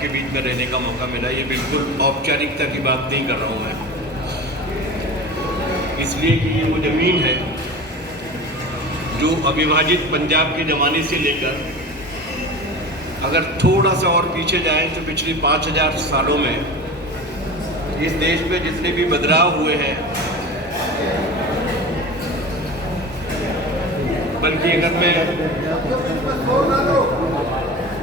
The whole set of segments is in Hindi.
आपके बीच में रहने का मौका मिला। ये बिल्कुल औपचारिकता की बात नहीं कर रहा हूँ मैं, इसलिए कि ये वो ज़मीन है जो अविभाजित पंजाब के ज़माने से लेकर अगर थोड़ा सा और पीछे जाएं तो पिछले 5000 सालों में इस देश में जितने भी बदलाव हुए हैं, बल्कि अगर मैं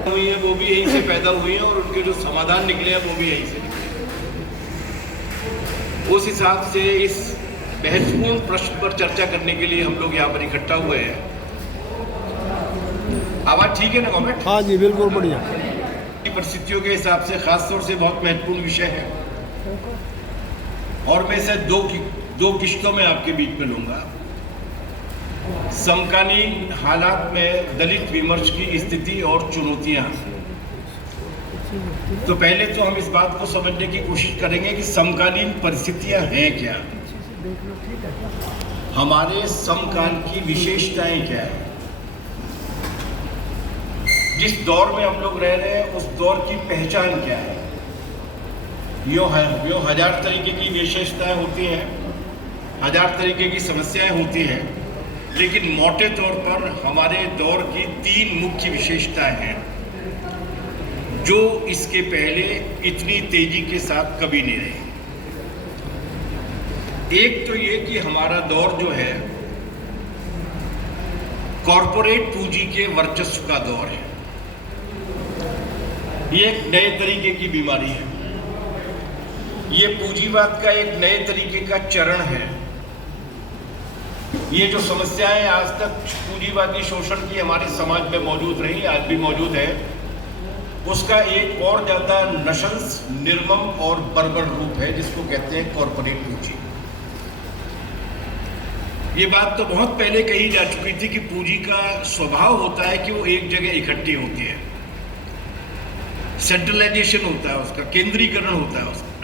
हुई है वो भी यहीं से पैदा हुई हैं और उनके जो समाधान निकले हैं वो भी यहीं से निकले। उस हिसाब से इस महत्वपूर्ण प्रश्न पर चर्चा करने के लिए हम लोग यहाँ पर इकट्ठा हुए हैं। आवाज ठीक है ना कमेंट? हाँ जी, बिल्कुल बढ़िया। परिस्थितियों के हिसाब से खास तौर से बहुत महत्वपूर्ण विषय है और मैं इसे दो किश्तों में आपके बीच में लूंगा। समकालीन हालात में दलित विमर्श की स्थिति और चुनौतियां। तो पहले तो हम इस बात को समझने की कोशिश करेंगे कि समकालीन परिस्थितियां हैं क्या, हमारे समकाल की विशेषताएं क्या है, जिस दौर में हम लोग रह रहे हैं उस दौर की पहचान क्या है। यो हजार तरीके की विशेषताएं होती हैं, हजार तरीके की समस्याएं होती हैं, लेकिन मोटे तौर पर हमारे दौर की 3 मुख्य विशेषताएं हैं जो इसके पहले इतनी तेजी के साथ कभी नहीं रही। एक तो ये कि हमारा दौर जो है कॉरपोरेट पूंजी के वर्चस्व का दौर है। ये एक नए तरीके की बीमारी है, ये पूंजीवाद का एक नए तरीके का चरण है। ये जो समस्याएं आज तक पूंजीवादी शोषण की हमारे समाज में मौजूद रही, आज भी मौजूद है, उसका एक और ज्यादा नशंस, निर्मम और बर्बर रूप है जिसको कहते हैं कॉरपोरेट पूंजी। ये बात तो बहुत पहले कही जा चुकी थी कि पूंजी का स्वभाव होता है कि वो एक जगह इकट्ठी होती है, सेंट्रलाइजेशन होता है उसका, केंद्रीकरण होता है उसका।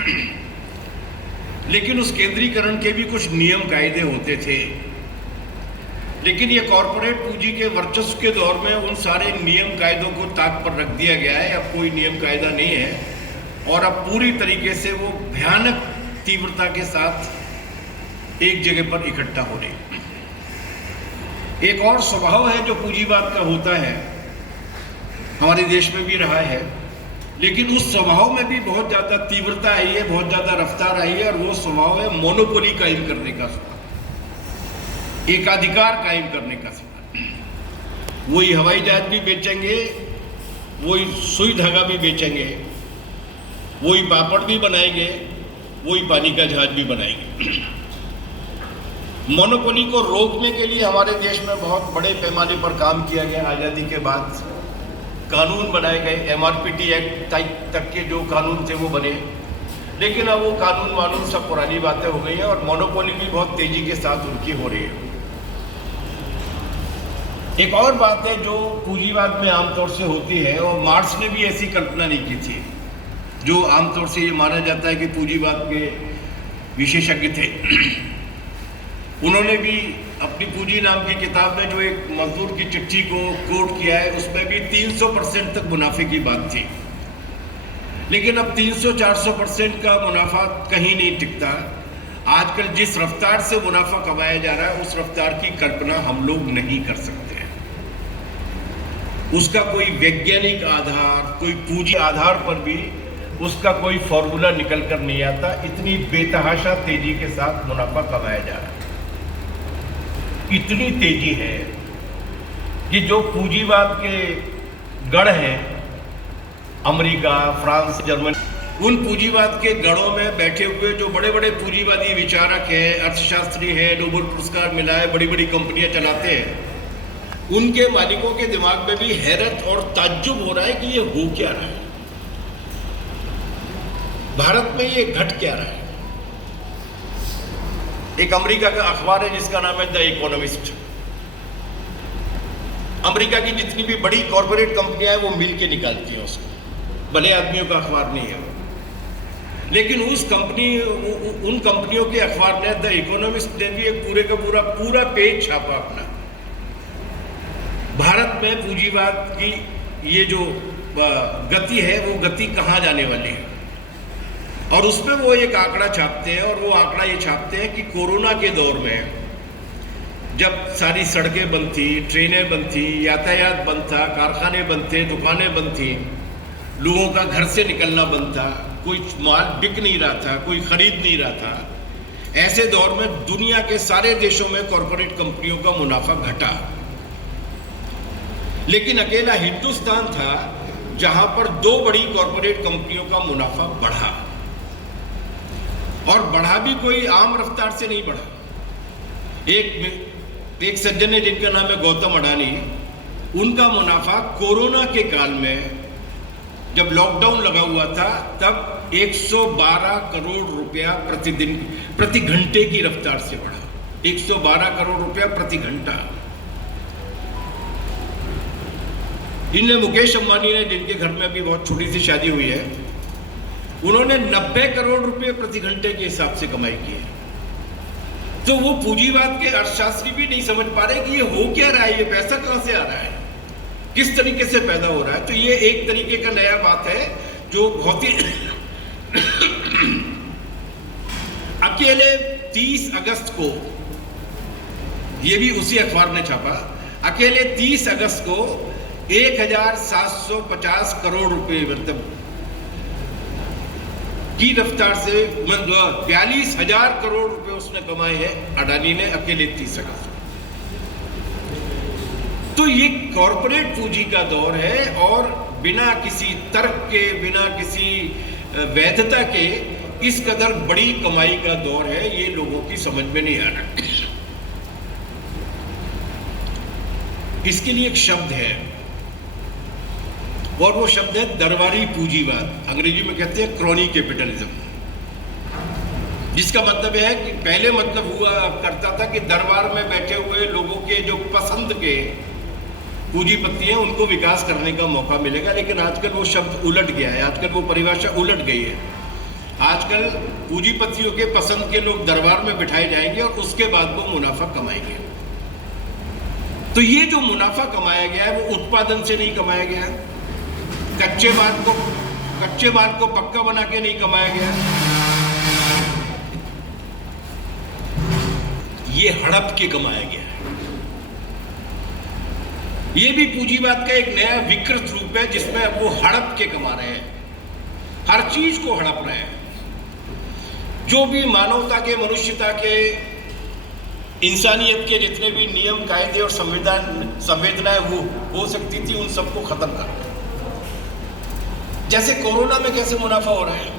लेकिन उस केंद्रीकरण के भी कुछ नियम कायदे होते थे, लेकिन ये कॉरपोरेट पूंजी के वर्चस्व के दौर में उन सारे नियम कायदों को ताक पर रख दिया गया है। अब कोई नियम कायदा नहीं है और अब पूरी तरीके से वो भयानक तीव्रता के साथ एक जगह पर इकट्ठा हो रही। एक और स्वभाव है जो पूंजीवाद का होता है, हमारे देश में भी रहा है, लेकिन उस स्वभाव में भी बहुत ज्यादा तीव्रता आई है, बहुत ज्यादा रफ्तार आई है, और वो स्वभाव है मोनोपोली कायम करने का स्वभाव, एकाधिकार कायम करने का स्वभाव। वही हवाई जहाज भी बेचेंगे, वही सुई धागा भी बेचेंगे, वही पापड़ भी बनाएंगे, वही पानी का जहाज भी बनाएंगे। मोनोपोली को रोकने के लिए हमारे देश में बहुत बड़े पैमाने पर काम किया गया। आज़ादी के बाद कानून बनाए गए, MRPT एक्ट तक के जो कानून थे वो बने, लेकिन अब वो कानून वानून सब पुरानी बातें हो गई हैं और मोनोपोली भी बहुत तेजी के साथ उनकी हो रही है। एक और बात है जो पूंजीवाद में आमतौर से होती है, और मार्क्स ने भी ऐसी कल्पना नहीं की थी, जो आमतौर से ये माना जाता है कि पूंजीवाद के विशेषज्ञ थे। उन्होंने भी अपनी पूंजी नाम की किताब में जो एक मजदूर की चिट्ठी को कोट किया है, उसमें भी 300% तक मुनाफे की बात थी। लेकिन अब 300-400% का मुनाफा कहीं नहीं टिकता। आजकल जिस रफ्तार से मुनाफा कमाया जा रहा है उस रफ्तार की कल्पना हम लोग नहीं कर सकते। उसका कोई वैज्ञानिक आधार, कोई पूंजी आधार पर भी उसका कोई फॉर्मूला निकल कर नहीं आता। इतनी बेतहाशा तेजी के साथ मुनाफा कमाया जा रहा है, इतनी तेजी है कि जो पूंजीवाद के गढ़ हैं, अमेरिका, फ्रांस, जर्मनी, उन पूंजीवाद के गढ़ों में बैठे हुए जो बड़े बड़े पूंजीवादी विचारक हैं, अर्थशास्त्री हैं, नोबेल पुरस्कार मिला है, बड़ी बड़ी कंपनियां चलाते हैं, उनके मालिकों के दिमाग में भी हैरत और ताज्जुब हो रहा है कि ये हो क्या रहा है, भारत में ये घट क्या रहा है। एक अमेरिका का अखबार है जिसका नाम है द इकोनॉमिस्ट। अमेरिका की जितनी भी बड़ी कॉर्पोरेट कंपनियां हैं वो मिल के निकालती हैं उसको, भले आदमियों का अखबार नहीं है वो, लेकिन उन कंपनियों के अखबार ने, द इकोनॉमिस्ट ने भी एक पूरे का पूरा पेज छापा अपना। भारत में पूंजीवाद की ये जो गति है वो गति कहाँ जाने वाली है। और उसमें वो एक आंकड़ा छापते हैं, और वो आंकड़ा ये छापते हैं कि कोरोना के दौर में जब सारी सड़कें बंद थी, ट्रेनें बंद थी, यातायात बंद था, कारखाने बंद थे, दुकानें बंद थी, लोगों का घर से निकलना बंद था, कोई माल बिक नहीं रहा था, कोई खरीद नहीं रहा था, ऐसे दौर में दुनिया के सारे देशों में कॉरपोरेट कंपनियों का मुनाफा घटा। लेकिन अकेला हिंदुस्तान था जहां पर दो बड़ी कॉरपोरेट कंपनियों का मुनाफा बढ़ा, और बढ़ा भी कोई आम रफ्तार से नहीं बढ़ा। एक सज्जन है जिनका नाम है गौतम अडानी, उनका मुनाफा कोरोना के काल में जब लॉकडाउन लगा हुआ था तब 112 करोड़ रुपया प्रतिदिन प्रति घंटे की रफ्तार से बढ़ा। 112 करोड़ रुपया प्रति घंटा। इनने मुकेश अंबानी ने, जिनके घर में अभी बहुत छोटी सी शादी हुई है, उन्होंने 90 करोड़ रुपए प्रति घंटे के हिसाब से कमाई की है। तो वो पूंजीवाद के अर्थशास्त्री भी नहीं समझ पा रहे कि ये हो क्या रहा है, ये पैसा कहां से आ रहा है, किस तरीके से पैदा हो रहा है। तो ये एक तरीके का नया बात है जो बहुत ही अकेले 30 अगस्त को, ये भी उसी अखबार ने छापा, अकेले 30 अगस्त को 1750 करोड़ रुपए मतलब की रफ्तार से 42,000 करोड़ रुपए उसने कमाए हैं अडानी ने अकेले 30 अगस्त। तो ये कॉरपोरेट पूंजी का दौर है, और बिना किसी तर्क के, बिना किसी वैधता के इस कदर बड़ी कमाई का दौर है, ये लोगों की समझ में नहीं आ रहा। इसके लिए एक शब्द है, और वो शब्द है दरबारी पूंजीवाद। अंग्रेजी में कहते हैं क्रॉनी कैपिटलिज्म, जिसका मतलब है कि पहले मतलब हुआ करता था कि दरबार में बैठे हुए लोगों के जो पसंद के पूंजीपति हैं उनको विकास करने का मौका मिलेगा। लेकिन आजकल वो शब्द उलट गया है, आजकल वो परिभाषा उलट गई है। आजकल पूंजीपतियों के पसंद के लोग दरबार में बिठाए जाएंगे और उसके बाद वो मुनाफा कमाएंगे। तो ये जो मुनाफा कमाया गया है वो उत्पादन से नहीं कमाया गया है, कच्चे माल को पक्का बना के नहीं कमाया गया, ये हड़प के कमाया गया है। ये भी पूंजीवाद का एक नया विकृत रूप है जिसमें अब वो हड़प के कमा रहे हैं, हर चीज को हड़प रहे हैं। जो भी मानवता के, मनुष्यता के, इंसानियत के जितने भी नियम, कायदे और संवेदनाएं हो सकती थी, उन सबको खत्म कर। जैसे कोरोना में कैसे मुनाफा हो रहा है,